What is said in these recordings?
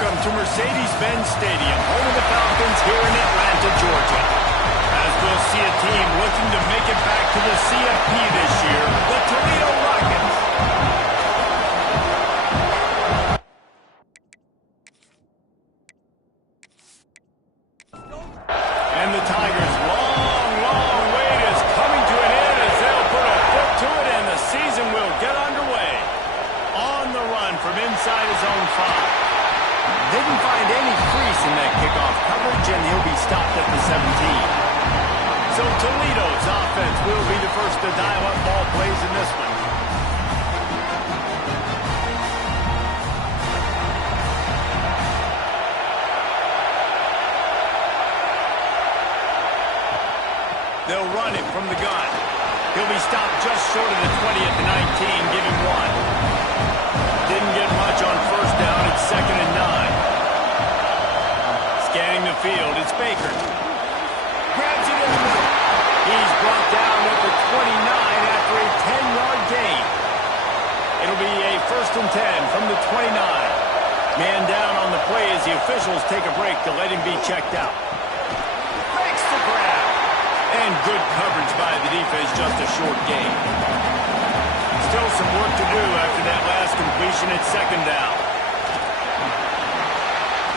Welcome to Mercedes-Benz Stadium, home of the Falcons here in Atlanta, Georgia. As we'll see a team looking to make it back to the CFP this year, the Toledo Rockets. And the Tigers' long wait is coming to an end as they'll put a foot to it and the season will get underway. On the run from inside his own 5. Didn't find any crease in that kickoff coverage, and he'll be stopped at the 17. So Toledo's offense will be the first to dial up ball plays in this one. They'll run it from the gun. He'll be stopped just short of the 20 at the 19, giving 1. Didn't get much on first down. It's 2nd and 9. Scanning the field, it's Baker. Grabs it in the middle. He's brought down at the 29 after a 10-yard gain. It'll be a 1st and 10 from the 29. Man down on the play as the officials take a break to let him be checked out. Makes the grab. And good coverage by the defense, just a short gain. Still some work to do after that last completion at 2nd down.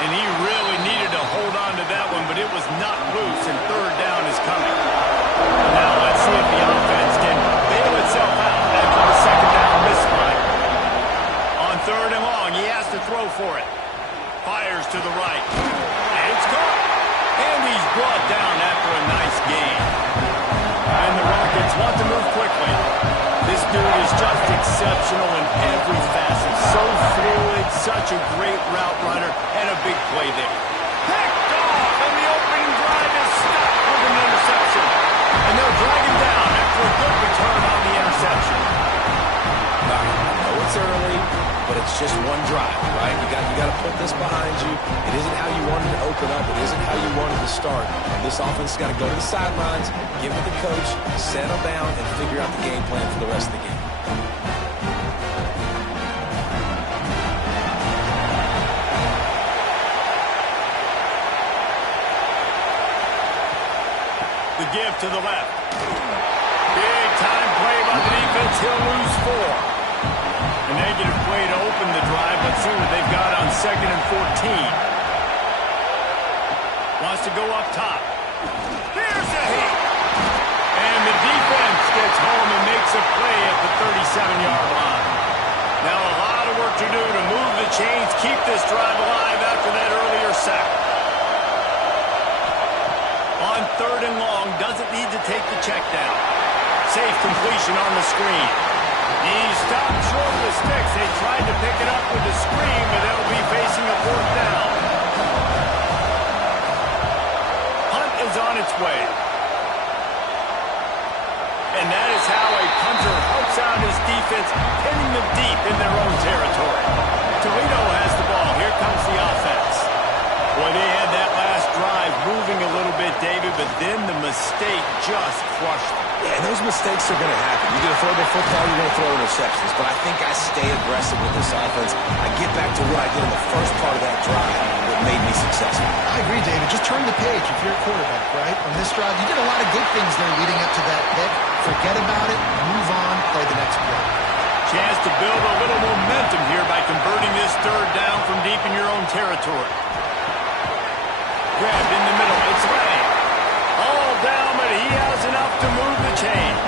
And he really needed to hold on to that one, but it was not loose, and 3rd down is coming. Now let's see if the offense can bail itself out after the 2nd down misfire. On 3rd and long, he has to throw for it. Fires to the right. And it's caught. And he's brought down after a nice gain. And the Rockets want to move quickly. This dude is just exceptional in every facet. So fluid, such a great route runner, and a big play there. Picked off, and the opening drive is stopped with an interception. And they'll drag him down after a good return on the interception. I know it's early, but it's just one drive, right? You got to put this behind you. It isn't how you wanted to open up. It isn't how you wanted to start. This offense has got to go to the sidelines, give it to the coach, settle down, and figure out the game plan for the rest of the game. The give to the left. Big time play by the defense. He'll lose 4. A negative play to open the drive. Let's see what they've got on 2nd and 14. Wants to go up top. Here's a hit. And the defense gets home and makes a play at the 37-yard line. Now a lot of work to do to move the chains, keep this drive alive after that earlier sack. On 3rd and long, doesn't need to take the check down. Safe completion on the screen. He stopped short of the sticks. They tried to pick it up with the screen, but they'll be facing a 4th down. Punt is on its way. And that is how a punter helps out his defense, pinning them deep in their own territory. Toledo has the ball. Here comes the offense. Boy, they had that last drive moving a little bit, David, but then the mistake just crushed them. Yeah, and those mistakes are going to happen. You're going to throw the football, you're going to throw interceptions. But I think I stay aggressive with this offense. I get back to what I did in the first part of that drive that made me successful. I agree, David. Just turn the page if you're a quarterback, right? On this drive, you did a lot of good things there leading up to that pick. Forget about it, move on, play the next play. Chance to build a little momentum here by converting this 3rd down from deep in your own territory. Grabbed in the middle. It's Lane. All down, but he has enough to move the chains.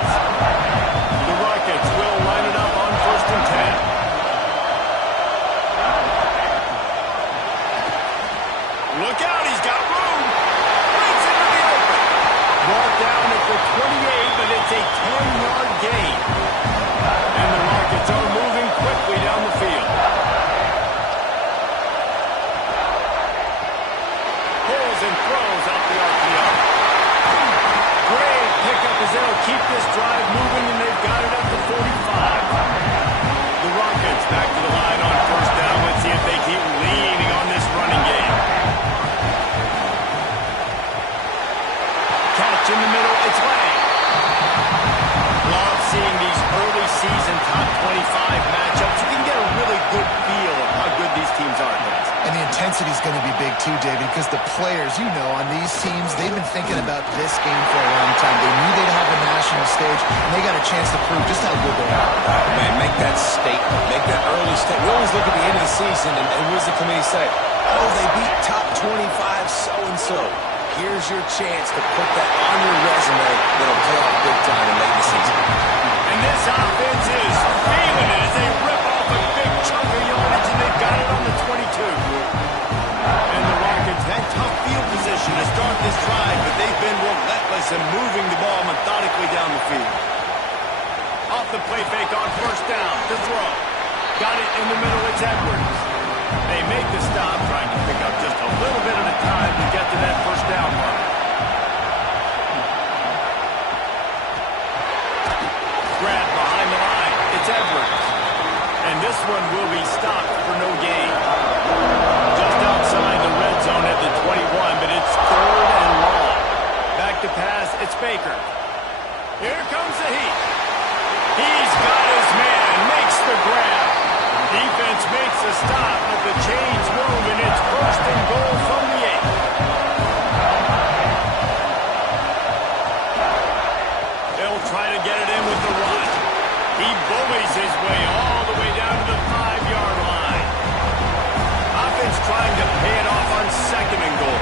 The Rockets will line it up on 1st and 10. Look out, he's got room. Runs into the open. Brought down at the 28, but it's a 10-yard gain. And the Rockets are moving quickly down the field. Pulls and throws out the offense. intensity is going to be big too, David, because the players, you know, on these teams, they've been thinking about this game for a long time. They knew they'd have a national stage, and they got a chance to prove just how good they are. Man, make that statement. Make that early statement. We always look at the end of the season, and what does the committee say? Oh, they beat top 25 so-and-so. Here's your chance to put that on your resume that'll pay off big time in late in the season. And this offense is feeling it as they rip off a big chunk of yardage, and they've got it on the 22. And the Rockets had tough field position to start this drive, but they've been relentless in moving the ball methodically down the field. Off the play fake on first down to throw. Got it in the middle, it's Edwards. They make the stop, trying to pick up just a little bit at a time to get to that first down mark. Grab behind the line. It's Edwards. And this one will be stopped for no gain. Just outside the red zone at the 21, but it's third and long. Back to pass, it's Baker. Here comes the heat. He's got his man, makes the grab. Defense makes the stop, but the chains move, and it's first and goal from the 8. They'll try to get it in with the run. He bullies his way all the way down to the 5-yard line. Offense trying to pay it off on second and goal.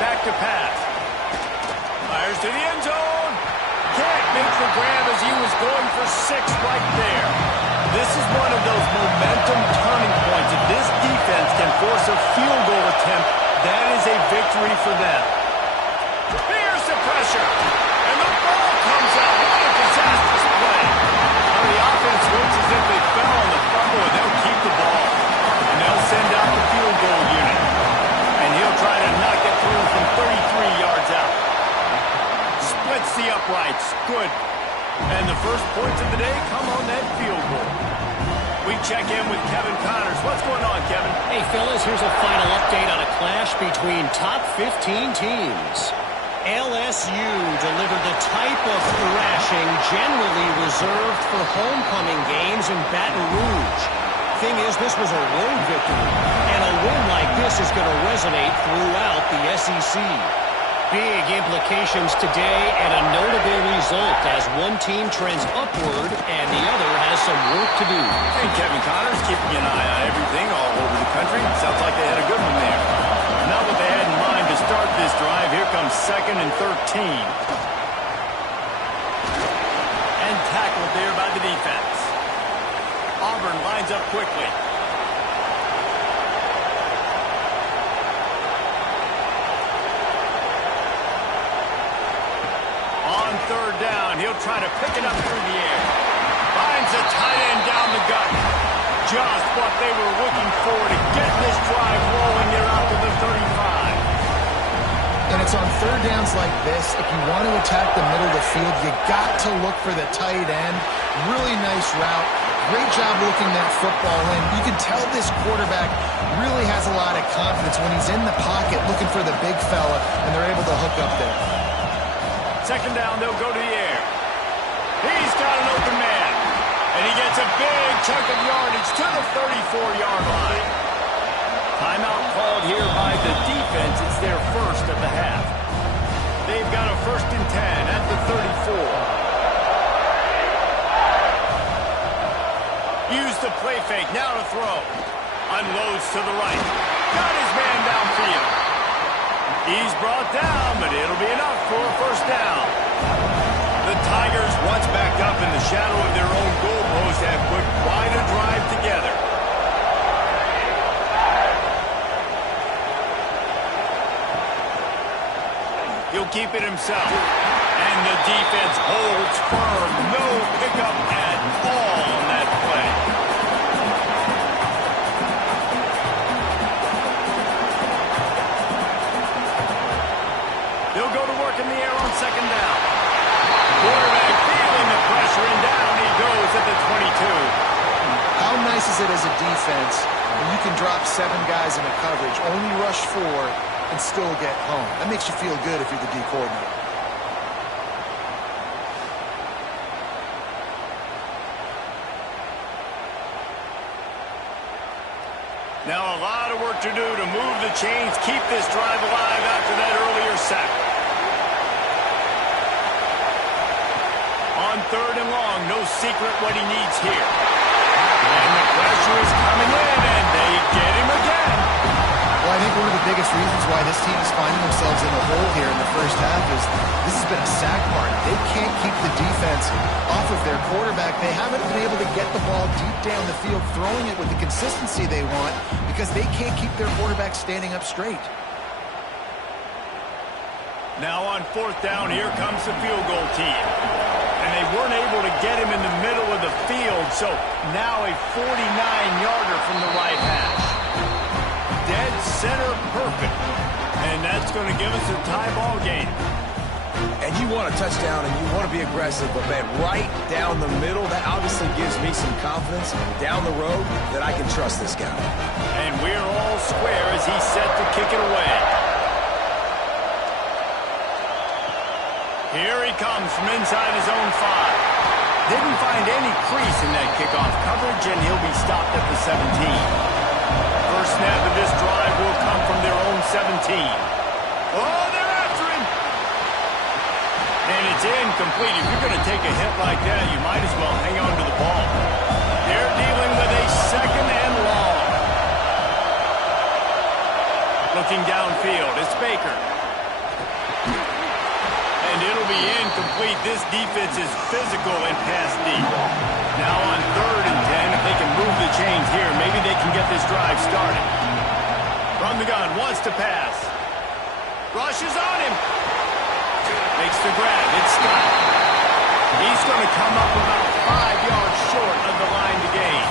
Back to pass. Fires to the end zone. Can't make the grab as he was going for 6 right there. This is one of those momentum turning points. If this defense can force a field goal attempt, that is a victory for them. Here's the pressure. And the ball comes out. What a disastrous play. Now the offense looks as if they fell on the fumble, and they'll keep the ball. And they'll send out the field goal unit. And he'll try to knock it through from 33 yards out. Splits the uprights. Good. And the first points of the day come on that field goal. We check in with Kevin Connors. What's going on, Kevin? Hey, fellas, here's a final update on a clash between top 15 teams. LSU delivered the type of thrashing generally reserved for homecoming games in Baton Rouge. Thing is, this was a road victory, and a win like this is going to resonate throughout the SEC. Big implications today and a notable result as one team trends upward and the other has some work to do. Hey, Kevin Connors keeping an eye on everything all over the country. Sounds like they had a good one there. Not what they had in mind to start this drive. Here comes 2nd and 13. And tackled there by the defense. Auburn lines up quickly. On third down, he'll try to pick it up through the air. Finds a tight end down the gut. Just what they were looking for to get this drive rolling. They're out to the 35. And it's on third downs like this. If you want to attack the middle of the field, you got to look for the tight end. Really nice route. Great job looking that football in. You can tell this quarterback really has a lot of confidence when he's in the pocket looking for the big fella, and they're able to hook up there. Second down, they'll go to the air. He's got an open man. And he gets a big chunk of yardage to the 34-yard line. Timeout called here by the defense. It's their first of the half. They've got a 1st and 10 at the 34. Use the play fake, now to throw. Unloads to the right. Got his man downfield. He's brought down, but it'll be enough for a first down. The Tigers, once backed up in the shadow of their own goalpost, have put quite a drive together. He'll keep it himself. And the defense holds firm. No pickup at all on that play. They'll go to work in the air on second down. Quarterback feeling the pressure, and down he goes at the 22. How nice is it as a defense when you can drop 7 guys in a coverage, only rush 4, and still get home? That makes you feel good if you're the D coordinator. Now a lot of work to do to move the chains, keep this drive alive after that earlier sack. On 3rd and long, no secret what he needs here. And the pressure is coming in, and they get him again. Well, I think one of the biggest reasons why this team is finding themselves in a hole here in the first half is this has been a sack party. They can't keep the defense off of their quarterback. They haven't been able to get the ball deep down the field, throwing it with the consistency they want because they can't keep their quarterback standing up straight. Now on 4th down, here comes the field goal team. And they weren't able to get him in the middle of the field, so now a 49-yarder from the right hash. Dead center perfect. And that's going to give us a tie ball game. And you want a touchdown and you want to be aggressive, but man, right down the middle, that obviously gives me some confidence down the road that I can trust this guy. And we're all square as he's set to kick it away. Here he comes from inside his own 5. Didn't find any crease in that kickoff coverage, and he'll be stopped at the 17. First snap of this drive will come from their own 17. Oh, they're after him! And it's incomplete. If you're going to take a hit like that, you might as well hang on to the ball. They're dealing with a 2nd and long. Looking downfield, it's Baker. And it'll be incomplete. This defense is physical and pass deep. Now on 3rd and 10, if they can move the chains here, maybe they can get this drive started. From the gun, wants to pass. Rushes on him. Makes the grab. It's Scott. He's going to come up about 5 yards short of the line to gain.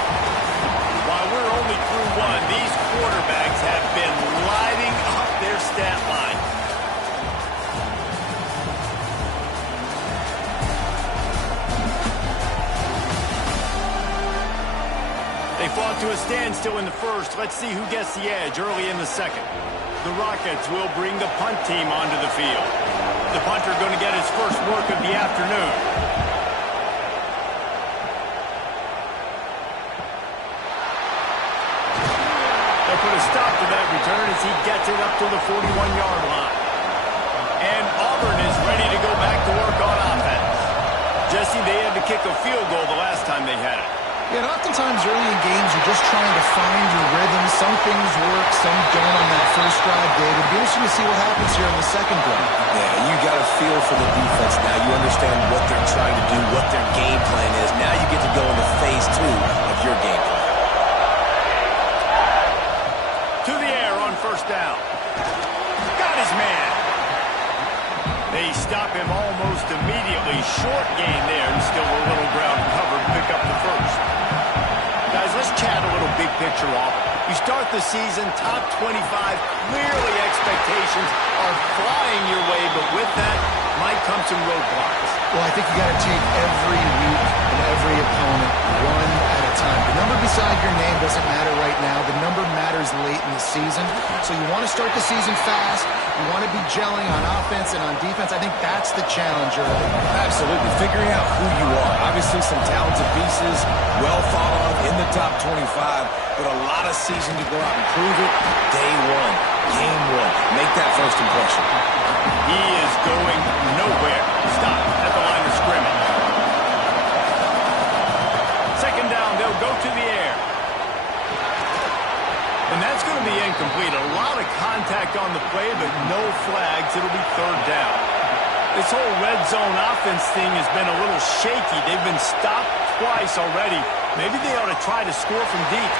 While we're only through 1, these quarterbacks have been lighting up their stat line. They fought to a standstill in the first. Let's see who gets the edge early in the second. The Rockets will bring the punt team onto the field. The punter going to get his first work of the afternoon. They'll put a stop to that return as he gets it up to the 41-yard line. And Auburn is ready to go back to work on offense. Jesse, they had to kick a field goal the last time they had it. Yeah, and oftentimes early in games, you're just trying to find your rhythm. Some things work, some don't on that first drive, David. It'll be interesting to see what happens here on the second drive. Yeah, you got a feel for the defense now. You understand what they're trying to do, what their game plan is. Now you get to go into phase 2 of your game plan. To the air on 1st down. Got his man. They stop him almost immediately. Short gain there, and still a little ground covered. Pick up the first. Guys, let's chat a little big picture off. You start the season, top 25. Clearly expectations are flying your way, but with that might come some roadblocks. Well, I think you got to take every week and every opponent one at a time. The number beside your name doesn't matter right now. The number matters late in the season. So you want to start the season fast. You want to be gelling on offense and on defense. I think that's the challenge early. Absolutely. Figuring out who you are. Obviously some talented pieces, well thought of in the top 25, but a lot of season to go out and prove it. Day 1, game 1. Make that first impression. He is going nowhere. Stop at the line of scrimmage. 2nd down, they'll go to the air. And that's going to be incomplete. A lot of contact on the play, but no flags. It'll be 3rd down. This whole red zone offense thing has been a little shaky. They've been stopped twice already. Maybe they ought to try to score from deep.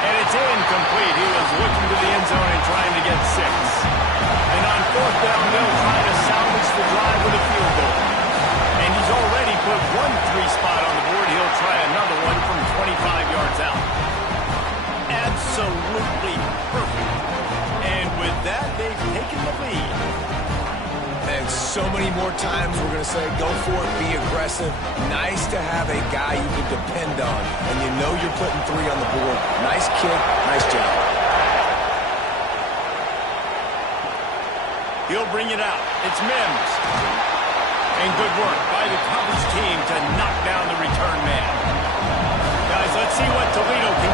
And it's incomplete. He was looking to the end zone and trying to get 6. And on 4th down, they'll try to salvage the drive with a field goal. And he's already put 1 3-spot on the board. He'll try another one from 25 yards out. Absolutely perfect. And with that, they've taken the lead. And so many more times we're going to say, go for it, be aggressive. Nice to have a guy you can depend on, and you know you're putting 3 on the board. Nice kick, nice job. He'll bring it out. It's Mims. And good work by the coverage team to knock down the return man. Guys, let's see what Toledo can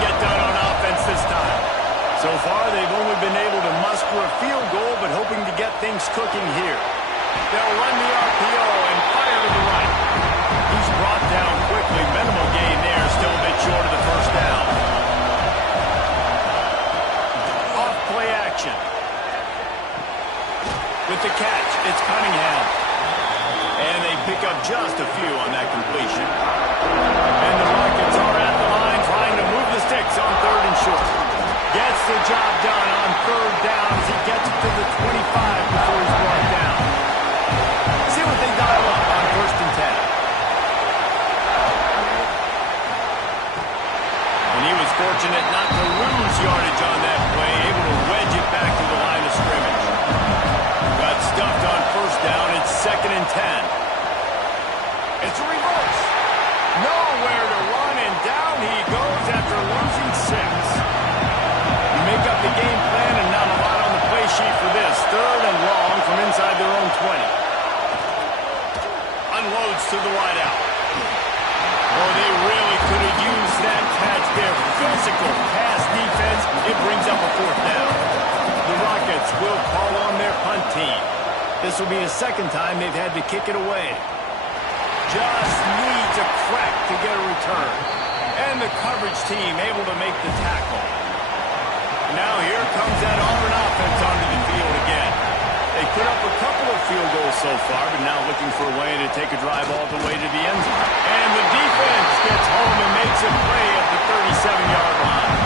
field goal, but hoping to get things cooking here. They'll run the RPO and fire to the right. He's brought down quickly. Minimal gain there, still a bit short of the first down. Off play action. With the catch, it's Cunningham. And they pick up just a few on that completion. And the Rockets are at the line trying to move the sticks on 3rd and short. Gets the job done on 3rd down as he gets it to the 25 before he's brought down. See what they dial up on 1st and 10. And he was fortunate not to lose yardage on that play, able to wedge it back to the line of scrimmage. Got stuffed on 1st down. It's 2nd and 10. It's a reverse. Nowhere to run, and down he goes after losing 6. You make up the game plan, and not a lot on the play sheet for this. 3rd and long from inside their own 20. Unloads to the wideout. Oh, they really could have used that catch there. Physical pass defense. It brings up a 4th down. The Rockets will call on their punt team. This will be the 2nd time they've had to kick it away. Just needs a crack to get a return. And the coverage team able to make the tackle. Now here comes that Auburn offense onto the field again. They put up a couple of field goals so far, but now looking for a way to take a drive all the way to the end zone. And the defense gets home and makes a play at the 37-yard line.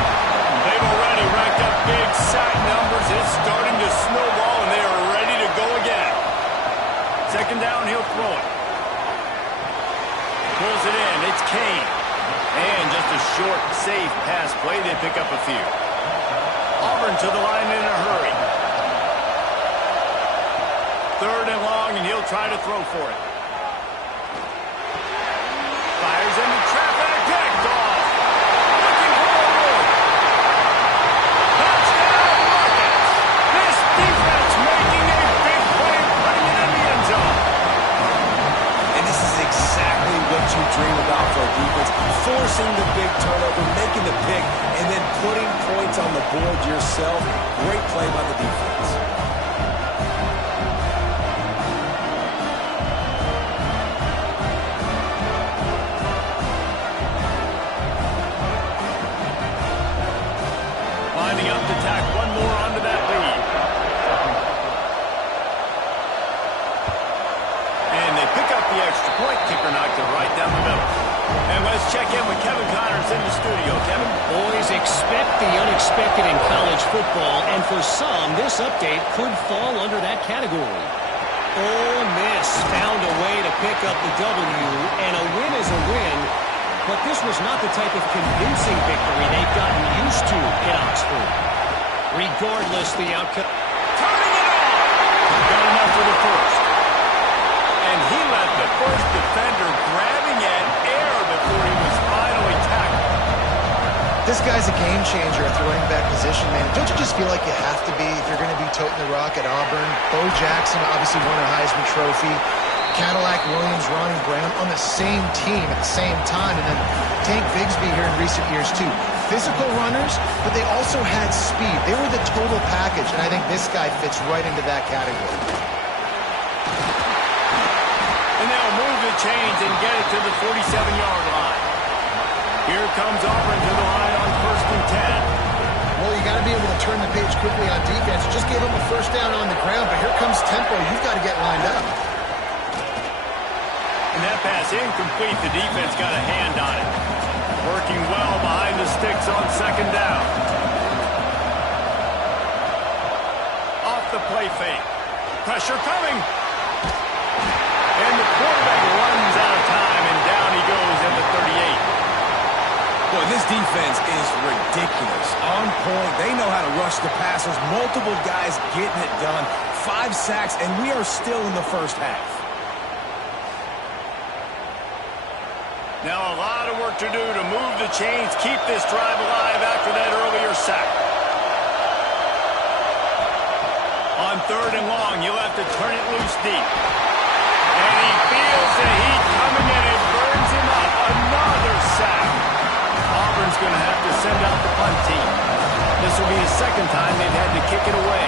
They've already racked up big sack numbers. It's starting to snowball, and they are ready to go again. 2nd down, he'll throw it. Pulls it in. It's Kane. And just a short, safe pass play. They pick up a few. Auburn to the line in a hurry. 3rd and long, and he'll try to throw for it. Fires into traffic. Picked off. Looking forward. Touchdown, Rockets. This defense making a big play, putting it in the end zone. And this is exactly what you dream about for a defense. Forcing the big turnover, making the pick, and then putting points on the board yourself. Great play by the defense. Lining up to tack one more onto that lead. And they pick up the extra point. Kicker knocked it right down the middle. And let's check in with Kevin Connors in the studio. Kevin? Boys, expect the unexpected in college football, and for some, this update could fall under that category. Ole Miss found a way to pick up the W, and a win is a win, but this was not the type of convincing victory they've gotten used to in Oxford. Regardless, the outcome... Turning it on! Got enough for the first. And he let the first defender grabbing at air before he was finally tackled. This guy's a game changer at the running back position, man. Don't you just feel like you have to be if you're going to be toting the rock at Auburn? Bo Jackson obviously won a Heisman Trophy. Cadillac Williams, Ronnie Brown on the same team at the same time. And then Tank Bigsby here in recent years, too. Physical runners, but they also had speed. They were the total package, and I think this guy fits right into that category. And they'll move the chains and get it to the 47-yard line. Here comes Auburn to the line on 1st and 10. Well, you got to be able to turn the page quickly on defense. You just gave them a 1st down on the ground, but here comes tempo. You've got to get lined up. And that pass incomplete. The defense got a hand on it. Working well behind the sticks on 2nd down. Off the play fake. Pressure coming. And the quarterback runs out of time, and down he goes at the 38. Boy, this defense is ridiculous. On point. They know how to rush the passers. Multiple guys getting it done. 5 sacks, and we are still in the first half. Now a lot of work to do to move the chains, keep this drive alive after that earlier sack. On 3rd and long, you'll have to turn it loose deep. And he feels the heat coming in and burns him up. Another sack. Auburn's going to have to send out the punt team. This will be the 2nd time they've had to kick it away.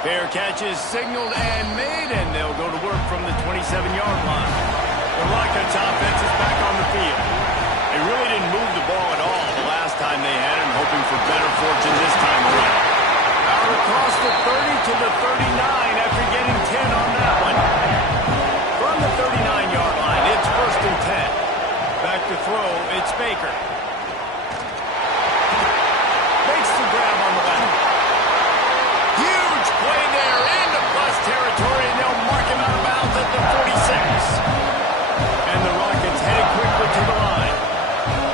Fair catch is signaled and made, and they'll go to work from the 27-yard line. The Rockets offense is back on the field. They really didn't move the ball at all the last time they had it, hoping for better fortune this time around. Out across the 30 to the 39 after getting 10 on that one. From the 39-yard line, it's 1st and 10. Back to throw, it's Baker. Makes the grab on the left. Huge play there into bus territory, and they'll mark him out of bounds at the 46. And the Rockets headed quickly to the line.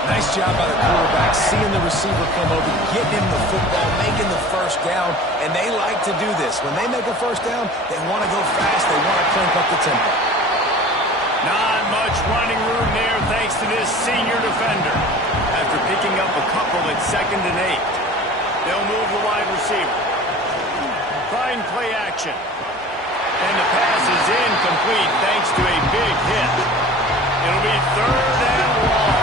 Nice job by the quarterback, seeing the receiver come over, getting him the football, making the first down, and they like to do this. When they make a first down, they want to go fast, they want to crank up the tempo. Not much running room there thanks to this senior defender. After picking up a couple at 2nd and 8. They'll move the wide receiver. Try and play action. And the pass is incomplete thanks to a big hit. It'll be 3rd and long.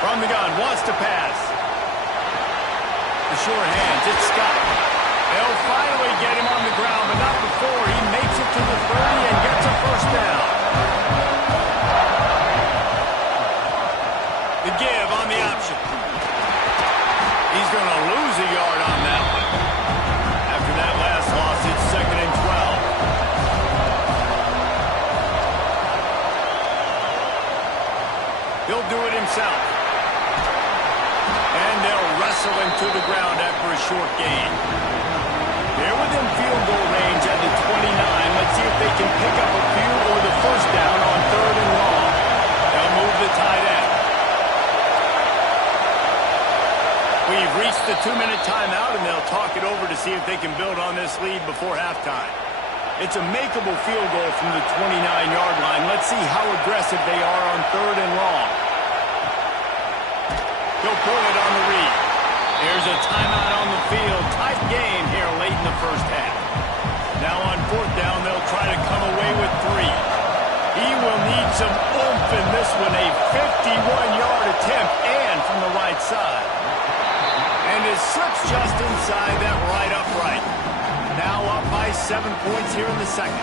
From the gun, wants to pass. The short hands, it's Scott. They'll finally get him on the ground, but not before he makes it to the 30 and gets a first down. The give on the option. He's going to lose a yard on that one. After that last loss, it's 2nd and 12. He'll do it himself. And they'll wrestle him to the ground after a short gain. They're within field goal range at the 29. Let's see if they can pick up a few or the first down on 3rd and long. They'll move the tight end. We've reached the 2-minute timeout, and they'll talk it over to see if they can build on this lead before halftime. It's a makeable field goal from the 29-yard line. Let's see how aggressive they are on 3rd and long. He'll pull it on the read. There's a timeout on the field. Tight game here late in the first half. Now on 4th down, they'll try to come away with 3. He will need some oomph in this one. A 51-yard attempt and from the right side. And it slips just inside that right upright. Now up by 7 points here in the second.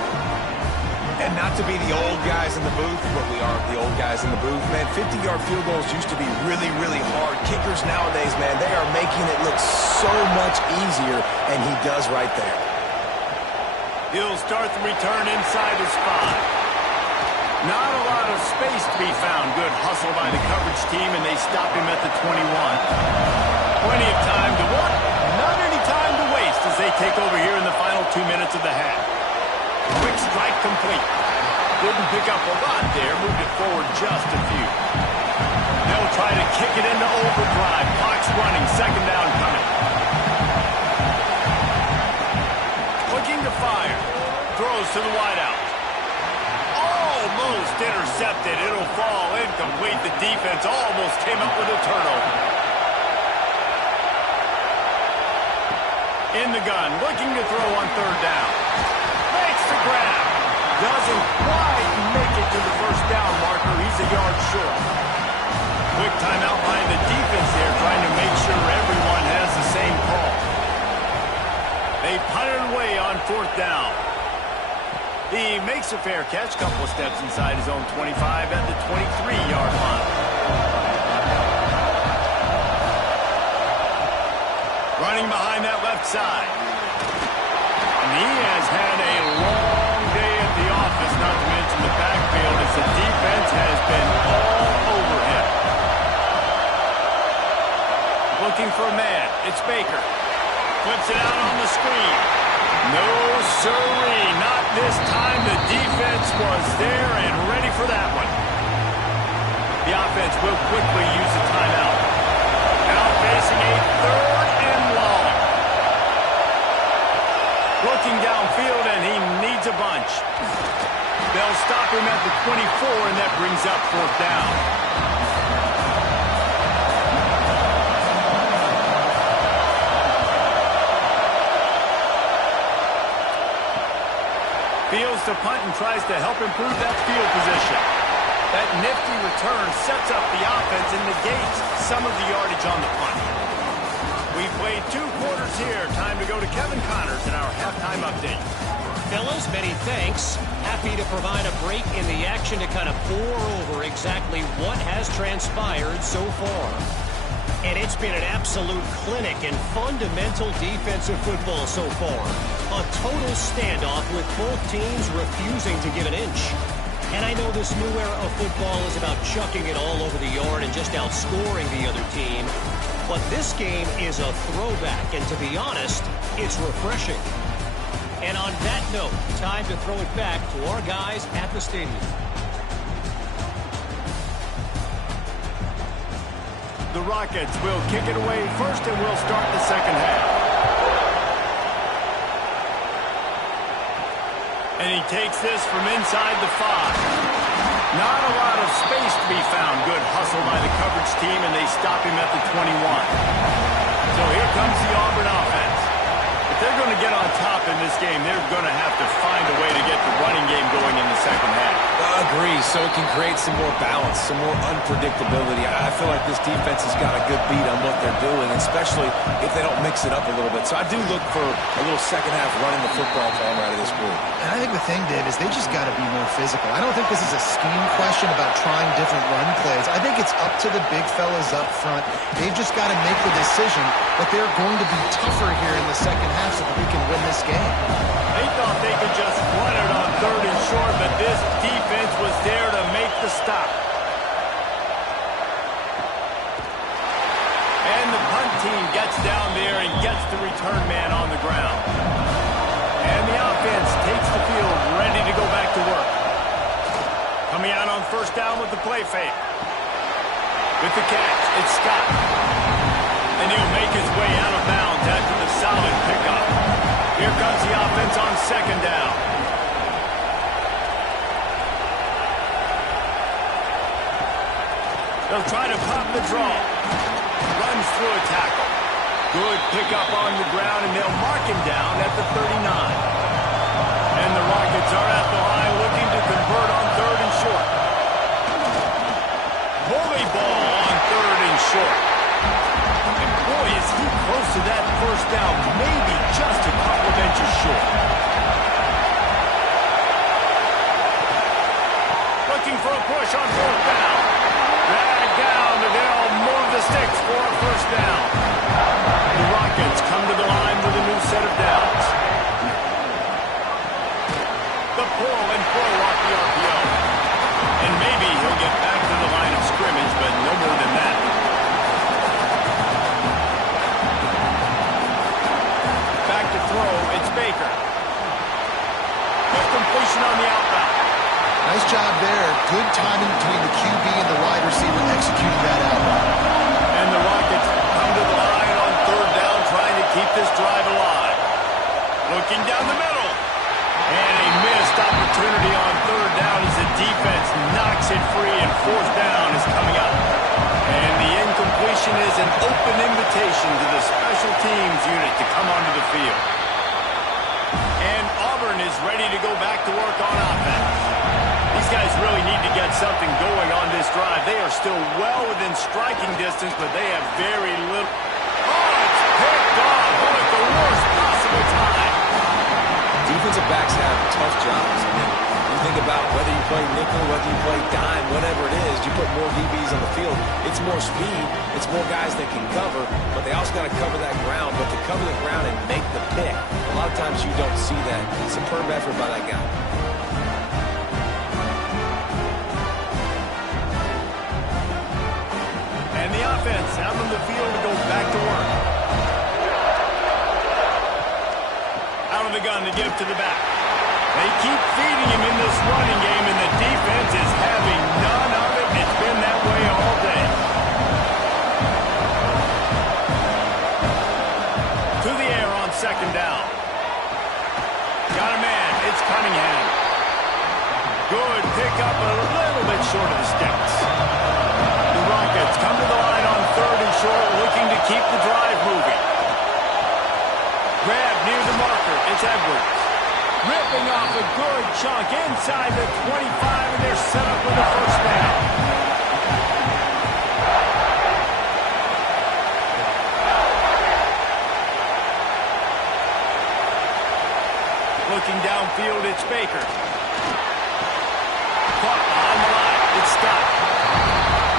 And not to be the old guys in the booth, but we are the old guys in the booth, man. 50-yard field goals used to be really, really hard. Kickers nowadays, man, they are making it look so much easier, and he does right there. He'll start the return inside his 5. Not a lot of space to be found. Good hustle by the coverage team, and they stop him at the 21. Plenty of time to work, not any time to waste as they take over here in the final 2 minutes of the half. Quick strike complete. Didn't pick up a lot there, moved it forward just a few. They'll try to kick it into overdrive. Clock's running, 2nd down coming. Looking to fire. Throws to the wideout. Almost intercepted. It'll fall incomplete. The defense almost came up with a turnover. In the gun, looking to throw on 3rd down. Makes the grab. Doesn't quite make it to the first down marker. He's a yard short. Quick timeout by the defense there, trying to make sure everyone has the same call. They punt it away on 4th down. He makes a fair catch, couple of steps inside his own 25 at the 23-yard line. Running behind that left side. And he has had a long day at the office, not to mention the backfield, as the defense has been all over him. Looking for a man. It's Baker. Flips it out on the screen. No, sirree. Not this time. The defense was there and ready for that one. The offense will quickly use the timeout. Now facing a 3rd and long. Looking downfield, and he needs a bunch. They'll stop him at the 24, and that brings up 4th down. Fields to punt and tries to help improve that field position. That nifty return sets up the offense and negates some of the yardage on the punt. We played 2 quarters here. Time to go to Kevin Connors in our halftime update. Fellas, many thanks. Happy to provide a break in the action to kind of pour over exactly what has transpired so far. And it's been an absolute clinic in fundamental defensive football so far. A total standoff with both teams refusing to give an inch. And I know this new era of football is about chucking it all over the yard and just outscoring the other team. But this game is a throwback, and to be honest, it's refreshing. And on that note, time to throw it back to our guys at the stadium. The Rockets will kick it away first, and we'll start the second half. And he takes this from inside the 5. Not a lot of space to be found. Good hustle by the coverage team, and they stop him at the 21. So here comes the Auburn offense. If they're going to get on top in this game, they're going to have to find a way to get the running game going in the second half. Agree, so it can create some more balance, some more unpredictability. I feel like this defense has got a good beat on what they're doing, especially if they don't mix it up a little bit. So I do look for a little second half running the football form out of this group. And I think the thing, Dave, is they just got to be more physical. I don't think this is a scheme question about trying different run plays. I think it's up to the big fellas up front. They've just got to make the decision that they're going to be tougher here in the second half so that we can win this game. They thought they could just run it on 3rd and short, but this defense was there to make the stop. And the punt team gets down there and gets the return man on the ground. And the offense takes the field, ready to go back to work. Coming out on first down with the play fake. With the catch, it's Scott. And he'll make his way out of bounds after the solid pickup. Here comes the offense on second down. They'll try to pop the draw. Runs through a tackle. Good pickup on the ground, and they'll mark him down at the 39. And the Rockets are at the line looking to convert on 3rd and short. Bully ball on 3rd and short. And boy, is he close to that first down, maybe just a couple of inches short. Looking for a push on 4th down. Drag down, and they'll move the sticks for a first down. The Rockets come to the line with a new set of downs. The pull and throw off the RPO. And maybe he'll get back to the line of scrimmage, but no more than that. Back to throw, it's Baker. Good completion on the outbound. Nice job there. Good timing between the QB and the wide receiver executing that out. And the Rockets come to the line on 3rd down, trying to keep this drive alive. Looking down the middle. And a missed opportunity on 3rd down as the defense knocks it free, and 4th down is coming up. And the incompletion is an open invitation to the special teams unit to come onto the field. And Auburn is ready to go back to work on offense. These guys really need to get something going on this drive. They are still well within striking distance, but they have very little. Oh, it's picked off. Oh, at the worst possible time. Defensive backs have tough jobs. I mean, you think about whether you play nickel, whether you play dime, whatever it is, you put more DBs on the field. It's more speed. It's more guys that can cover, but they also got to cover that ground. But to cover the ground and make the pick, a lot of times you don't see that. Superb effort by that guy. And the offense out on the field to go back to work. Out of the gun to give to the back. They keep feeding him in this running game, and the defense is having none of it. It's been that way all day. To the air on second down. Got a man. It's Cunningham. Good pickup, a little bit short of the sticks. The Rockets come to the line on 3rd and short, looking to keep the drive moving. Grab near the marker. It's Edwards. Ripping off a good chunk inside the 25, and they're set up with a first down. Looking downfield, it's Baker. Caught on the line. It's Scott.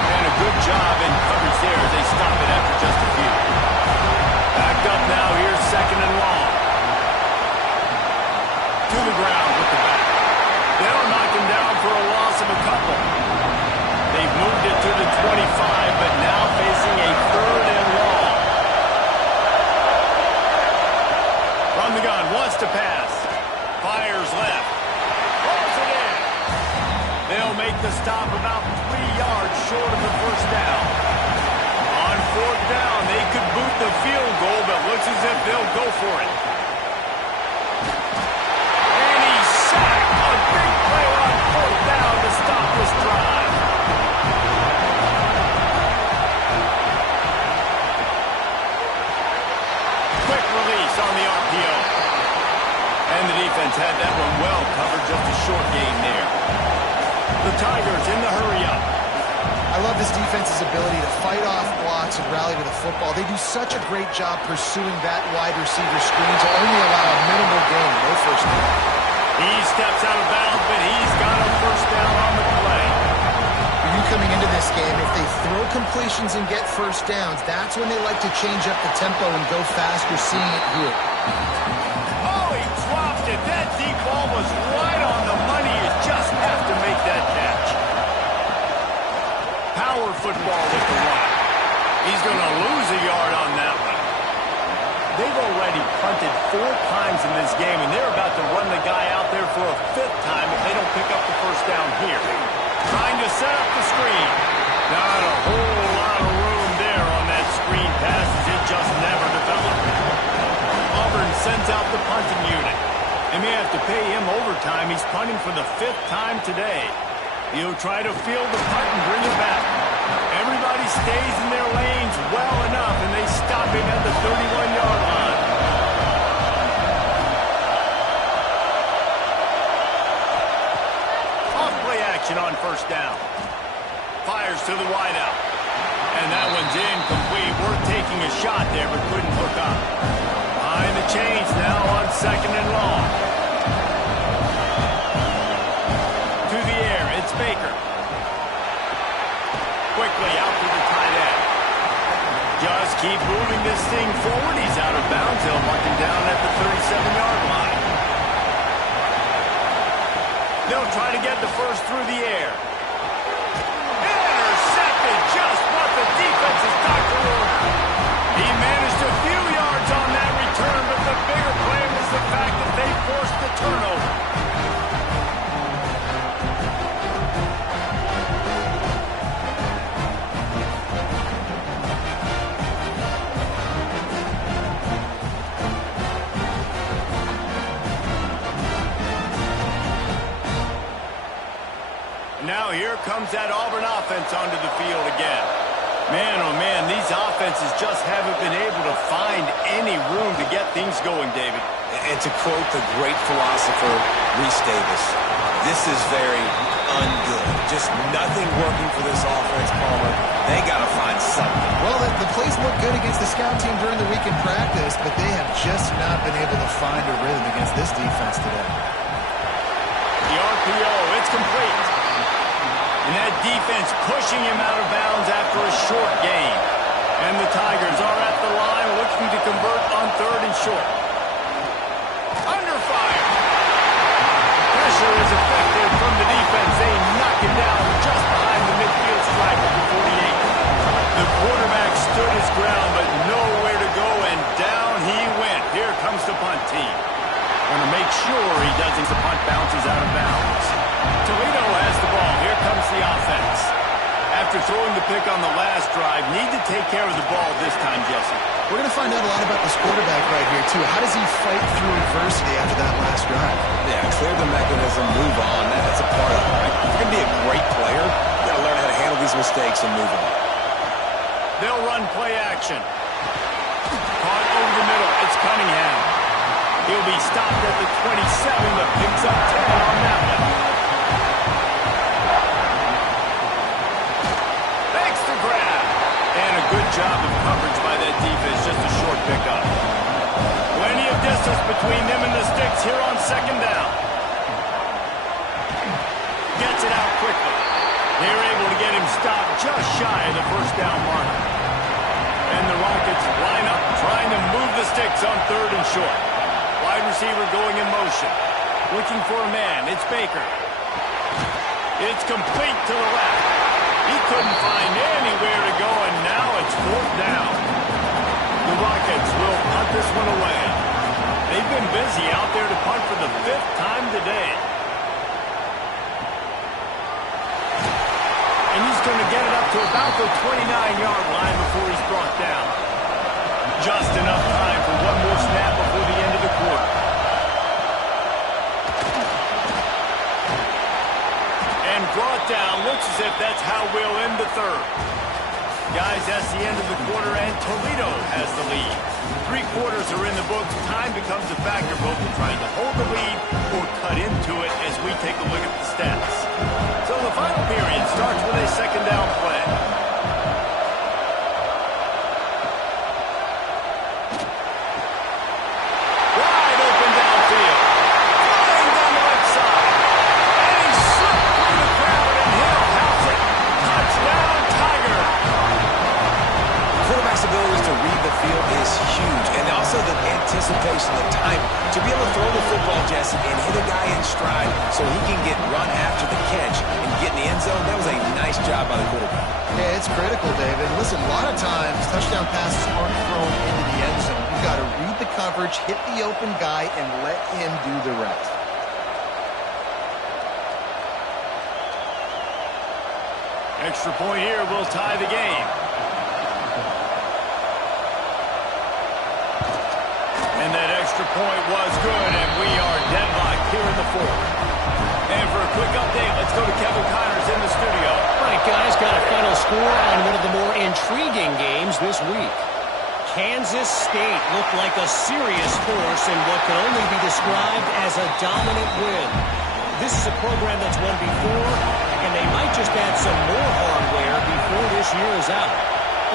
And a good job in coverage there as they stop it after just a few. Backed up now. Here's second and long. To the ground with the back. They'll knock him down for a loss of a couple. They've moved it to the 25, but now facing a third and long. From the gun, wants to pass. Fires left. Throws it in. They'll make the stop about 3 yards short of the first down. On fourth down, they could boot the field goal, but looks as if they'll go for it. And he's sacked. A big play on fourth down to stop this drive. Quick release on the RPO. And the defense had that one well covered, just a short gain there. The Tigers in the hurry-up. I love this defense's ability to fight off blocks and rally to the football. They do such a great job pursuing that wide receiver screen to only allow a minimal gain, no first down. He steps out of bounds, but he's got a first down on the play. You coming into this game, if they throw completions and get first downs, that's when they like to change up the tempo and go fast. We're seeing it here. Oh, he dropped it. That deep ball was right on the money. You just have to make that catch. Power football with the run. He's going to lose a yard on that one. They've already punted 4 times in this game, and they're about to run the guy out there for a 5th time if they don't pick up the first down here. Trying to set up the screen. Not a whole lot of room there on that screen pass as it just never developed. Auburn sends out the punting unit. They may have to pay him overtime. He's punting for the 5th time today. He'll try to field the punt and bring it back. Everybody stays in their lanes well enough, and they stop him at the 31-yard line. Off-play action on first down. Fires to the wideout. And that one's incomplete. Worth taking a shot there, but couldn't hook up. Behind the chains now on second and long. To the air, it's Baker. Quickly out to the tight end. Just keep moving this thing forward. He's out of bounds. They'll mark him down at the 37-yard line. They'll try to get the first through the air. Intercepted, just what the defense is doctor ordered. He managed a few yards on that return, but the bigger play was the fact that they forced the turnover. Now here comes that Auburn offense onto the field again. Man, oh man, these offenses just haven't been able to find any room to get things going, David. And to quote the great philosopher, Reese Davis, this is very ungood. Just nothing working for this offense, Palmer. They got to find something. Well, the plays look good against the scout team during the week in practice, but they have just not been able to find a rhythm against this defense today. The RPO, it's complete. And that defense pushing him out of bounds after a short gain. And the Tigers are at the line looking to convert on third and short. Under fire. Pressure is effective from the defense. They knock him down just behind the midfield stripe of the 48. The quarterback stood his ground, but nowhere to go, and down he went. Here comes the punt team. Going to make sure he doesn't. The punt bounces out of bounds. Toledo has the ball. Here comes the offense. After throwing the pick on the last drive, need to take care of the ball this time, Jesse. We're going to find out a lot about this quarterback right here, too. How does he fight through adversity after that last drive? Yeah, clear the mechanism, move on. That's a part of it, right? If you're going to be a great player, you got to learn how to handle these mistakes and move on. They'll run play action. Caught over the middle. It's Cunningham. He'll be stopped at the 27, but picks up 10 on that one. Extra grab. And a good job of coverage by that defense. Just a short pickup. Plenty of distance between them and the sticks here on second. second down. Gets it out quickly. They're able to get him stopped just shy of the first down marker. And the Rockets line up, trying to move the sticks on third and short. Wide receiver going in motion. Looking for a man. It's Baker. It's complete to the left. He couldn't find anywhere to go, and now it's fourth down. The Rockets will punt this one away. They've been busy out there to punt for the fifth time today. And he's going to get it up to about the 29-yard line before he's brought down. Just enough time for one more snap before the end of the quarter. And brought down. Looks as if that's how we'll end the third. Guys, that's the end of the quarter, and Toledo has the lead. 3 quarters are in the books. Time becomes a factor, both in trying to hold the lead or cut into it as we take a look at the stats. So the final period starts with a second down play. Wide open downfield. Flying down the left side. And he slipped through the crowd, and he'll house it. Touchdown, Tiger. Quarterback's ability to read the field is huge, and also the anticipation, the time to be able to throw the football, Jesse, and hit a guy in stride so he can get run after the catch and get in the end zone. That was a nice job by the quarterback. Yeah, it's critical, David. Listen, a lot of times touchdown passes aren't thrown into the end zone. You've got to read the coverage, hit the open guy, and let him do the rest. Extra point here will tie the game. And that extra point was good, and we are deadlocked here in the fourth. And for a quick update, let's go to Kevin Connors in the studio. Right, guys, got a final score on one of the more intriguing games this week. Kansas State looked like a serious force in what can only be described as a dominant win. This is a program that's won before, and they might just add some more hardware before this year is out.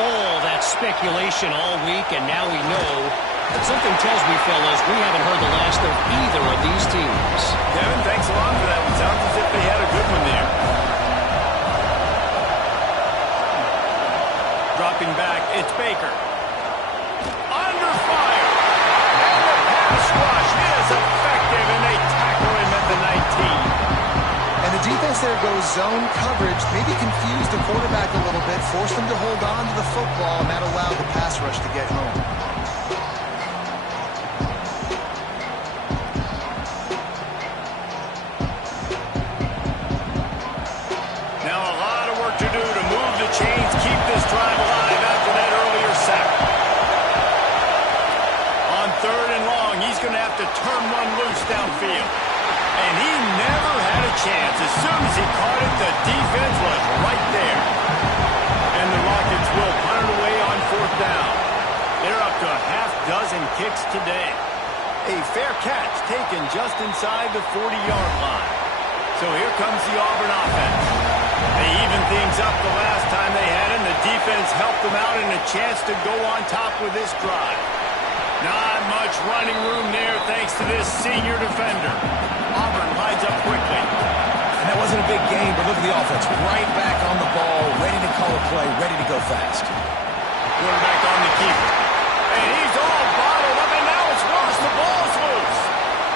All that speculation all week, and now we know. But something tells me, fellas, we haven't heard the last of either of these teams. Kevin, thanks a lot for that. It sounds as if they had a good one there. Dropping back, it's Baker. Under fire. And the pass rush is effective, and they tackle him at the 19. And the defense there goes zone coverage, maybe confused the quarterback a little bit, forced him to hold on to the football, and that allowed the pass rush to get home. Chains keep this drive alive after that earlier sack. On third and long, he's going to have to turn one loose downfield. And he never had a chance. As soon as he caught it, the defense was right there. And the Rockets will punt it away on fourth down. They're up to a half dozen kicks today. A fair catch taken just inside the 40-yard line. So here comes the Auburn offense. They evened things up the last time they had him. The defense helped them out and a chance to go on top with this drive. Not much running room there thanks to this senior defender. Auburn lines up quickly. And that wasn't a big game, but look at the offense. Right back on the ball, ready to call a play, ready to go fast. Quarterback on the keeper. And he's all bottled up, and now it's worse. The ball's loose.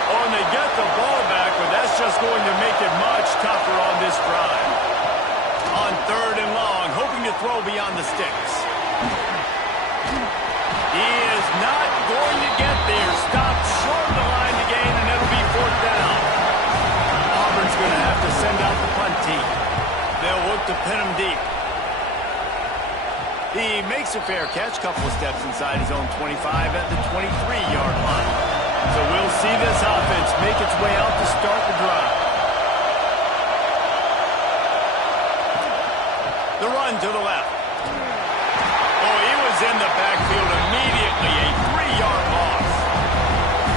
Oh, and they get the ball back, but that's just going to make it much tougher on this drive. On third and long, hoping to throw beyond the sticks. He is not going to get there. Stopped short of the line to gain, and it'll be fourth down. Auburn's going to have to send out the punt team. They'll look to pin him deep. He makes a fair catch, couple of steps inside his own 25 at the 23-yard line. So we'll see this offense make its way out to start the drive. The run to the left. Oh, he was in the backfield immediately. A 3-yard loss.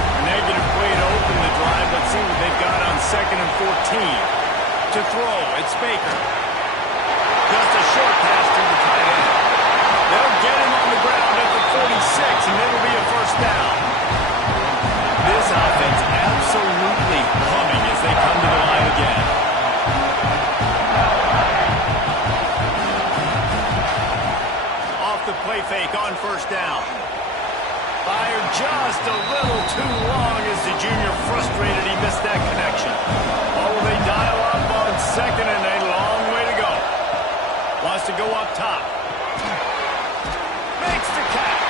A negative play to open the drive. Let's see what they've got on second and 14. To throw, it's Baker. Just a short pass to the tight end. They'll get him on the ground at the 46, and it'll be a first down. This this offense absolutely humming as they come to the line again. Off the play fake on first down. Fired just a little too long as the junior frustrated he missed that connection. Oh, they dial up on second and a long way to go. Wants to go up top. Makes the catch.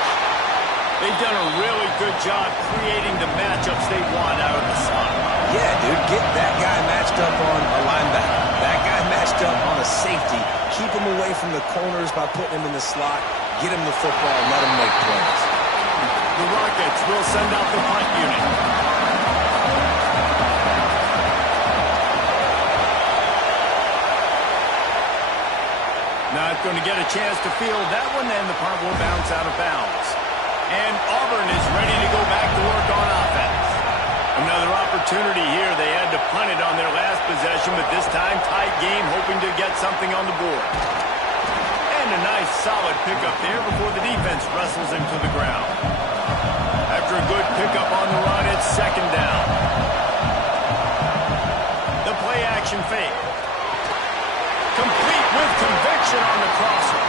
They've done a really good job creating the matchups they want out of the slot. Yeah, dude, get that guy matched up on a linebacker. That guy matched up on a safety. Keep him away from the corners by putting him in the slot. Get him the football. Let him make plays. The Rockets will send out the punt unit. Not going to get a chance to field that one, and the punt will bounce out of bounds. And Auburn is ready to go back to work on offense. Another opportunity here. They had to punt it on their last possession, but this time tight game, hoping to get something on the board. And a nice solid pickup there before the defense wrestles him to the ground. After a good pickup on the run, it's second down. The play action fake. Complete with conviction on the crosser.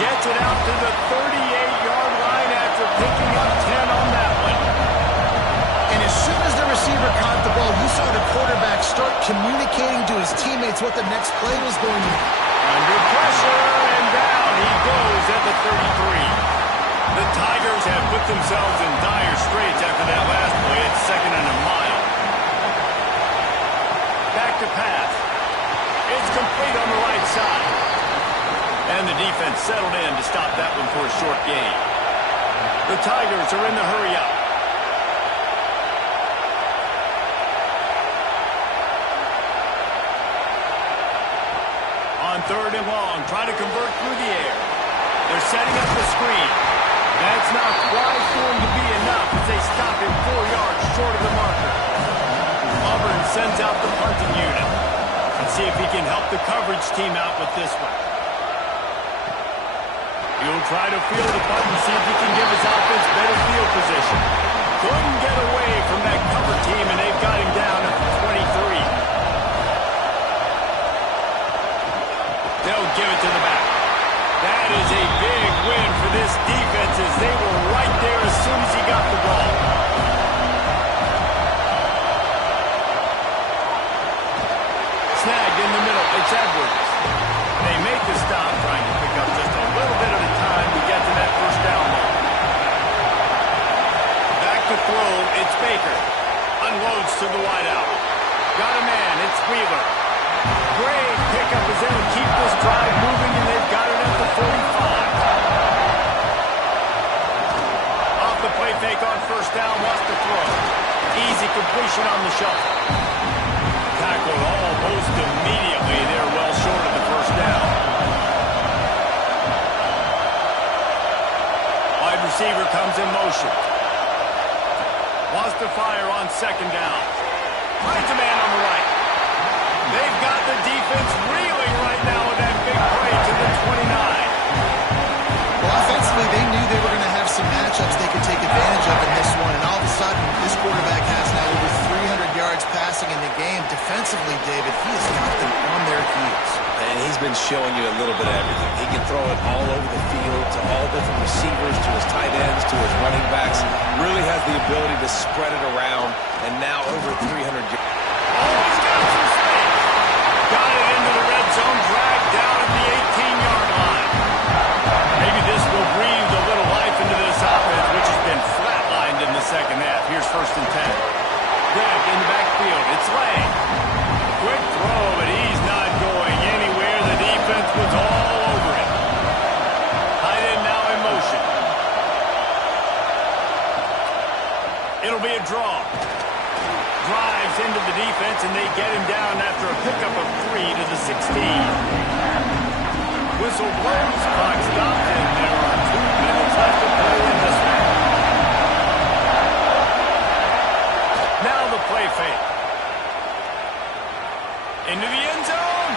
Gets it out to the 38-yard line after picking up 10 on that one. And as soon as the receiver caught the ball, you saw the quarterback start communicating to his teammates what the next play was going to be. Under pressure, and down he goes at the 33. The Tigers have put themselves in dire straits after that last play. It's second and a mile. Back to pass. It's complete on the right side. And the defense settled in to stop that one for a short gain. The Tigers are in the hurry up. On third and long, trying to convert through the air. They're setting up the screen. That's not quite going to be enough as they stop him 4 yards short of the marker. Auburn sends out the punting unit. Let's see if he can help the coverage team out with this one. He'll try to field the punt and see if he can give his offense better field position. Couldn't get away from that cover team, and they've got him down at the 23. They'll give it to the back. That is a big win for this defense as they were right there as soon as he got the ball. Snagged in the middle. It's Edwards. They make the stop, trying to pick up just a little bit at a time to get to that first down mark. Back to throw. It's Baker. Unloads to the wideout. Got a man. It's Wheeler. Great pickup as they'll keep this drive moving, and they've got it at the 45. Off the play fake on first down, wants to throw. Easy completion on the shuffle. Tackled almost immediately. They're well short of the first down. Wide receiver comes in motion. Wants to fire on second down. Finds a man on the right. They've got the defense reeling right now with that big play to the 29. Well, offensively, they knew they were going to have some matchups they could take advantage of in this one, and all of a sudden, this quarterback has now over 300 yards passing in the game. Defensively, David, he has got them on their heels. And he's been showing you a little bit of everything. He can throw it all over the field to all different receivers, to his tight ends, to his running backs. Really has the ability to spread it around, and now over 300 yards. Oh, he's got some space. Got it into the red zone, dragged down at the 18-yard line. Maybe this will breathe a little life into this offense, which has been flatlined in the second half. Here's first and 10. Greg in the backfield. It's Lang. Quick throw, but he's not going anywhere. The defense was all over it. Tight end now in motion. It'll be a draw. Drives into the defense, and they get him down after a pickup of 3 to the 16. Whistle blows, clock stopped, and there are 2 minutes left to play in this one. Now the play fake. Into the end zone.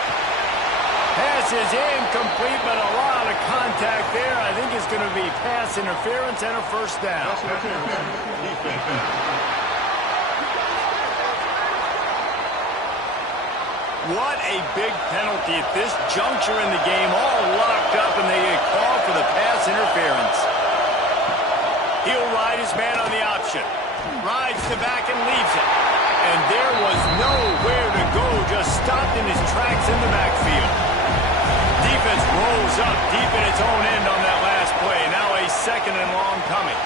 Pass is incomplete, but a lot of contact there. I think it's going to be pass interference and a first down. What a big penalty at this juncture in the game. All locked up, and they get called for the pass interference. He'll ride his man on the option. Rides to back and leaves it. And there was nowhere to go, just stopped in his tracks in the backfield. Defense rolls up deep in its own end on that last play. Now a second and long coming.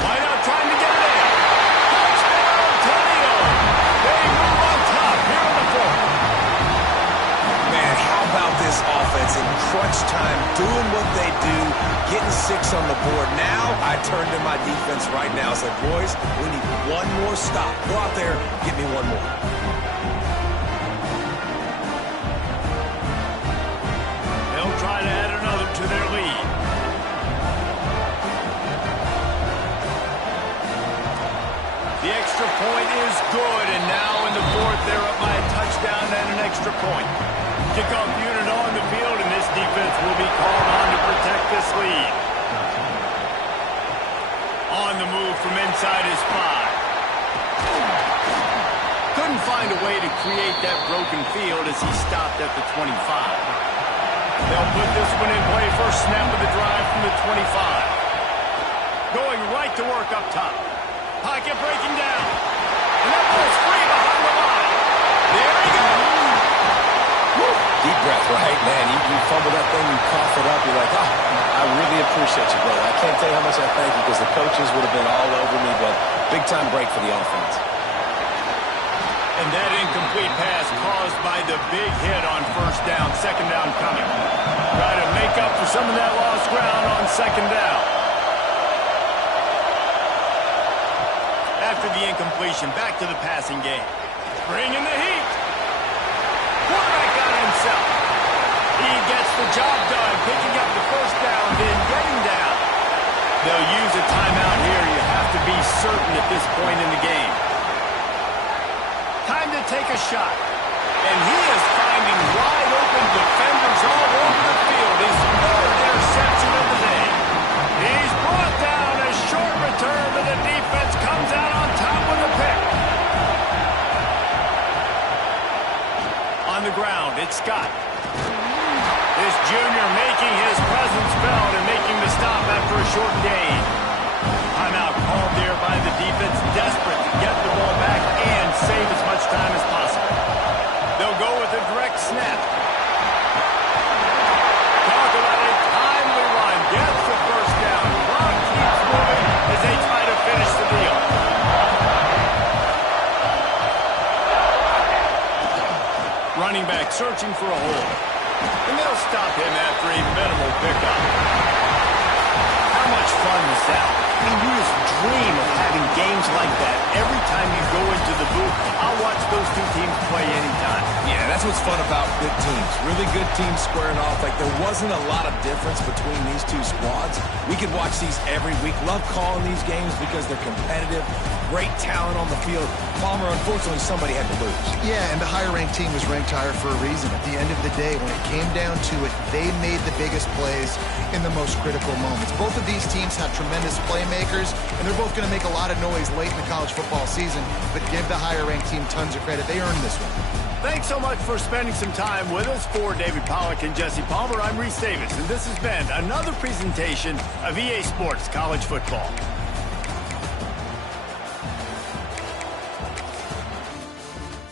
Why not trying to get it in? Touchdown, Toledo! They move on top here in the fourth. Man, how about this offense in crunch time, doing what they do, getting 6 on the board. Now I turn to my defense right now. It's like, boys, we need one more stop. Go out there, get me one more. They'll try to add another to their lead. The extra point is good, and now in the fourth, they're up by a touchdown and an extra point. Kickoff unit on the field, and this defense will be called on to protect this lead. On the move from inside his 5. Couldn't find a way to create that broken field as he stopped at the 25. They'll put this one in play first snap of the drive from the 25. Going right to work up top. Pocket breaking down. And that ball's free behind the line. There he goes. Deep breath, right? Man, you fumble that thing, you cough it up, you're like, oh, I really appreciate you, brother. I can't tell you how much I thank you because the coaches would have been all over me, but big-time break for the offense. And that incomplete pass caused by the big hit on first down, second down coming. Try to make up for some of that lost ground on second down. After the incompletion, back to the passing game. Bringing the heat. Quarterback got it himself. He gets the job done, picking up the first down, then getting down. They'll use a timeout here. You have to be certain at this point in the game. Time to take a shot. And he is finding wide open defenders all over the field. His third interception of the day. He's brought down a short return, but the defense comes out on top with a pick. On the ground, it's Scott. This junior making his presence felt and making the stop after a short gain. Timeout called there by the defense, desperate to get the ball back and save as much time as possible. They'll go with a direct snap. Talk about a timely run. Gets the first down. Clock keeps moving as they try to finish the deal. Running back searching for a hole. And they'll stop him after a minimal pickup. How much fun was that? I mean, you just dream of having games like that every time you go into the booth. I'll watch those two teams play anytime. Yeah, that's what's fun about good teams. Really good teams squaring off. Like, there wasn't a lot of difference between these two squads. We could watch these every week. Love calling these games because they're competitive. Great talent on the field. Palmer, unfortunately, somebody had to lose. Yeah, and the higher-ranked team was ranked higher for a reason. At the end of the day, when it came down to it, they made the biggest plays in the most critical moments. Both of these teams have tremendous playmakers, and they're both going to make a lot of noise late in the college football season, but give the higher-ranked team tons of credit. They earned this one. Thanks so much for spending some time with us. For David Pollack and Jesse Palmer, I'm Reese Davis, and this has been another presentation of EA Sports College Football.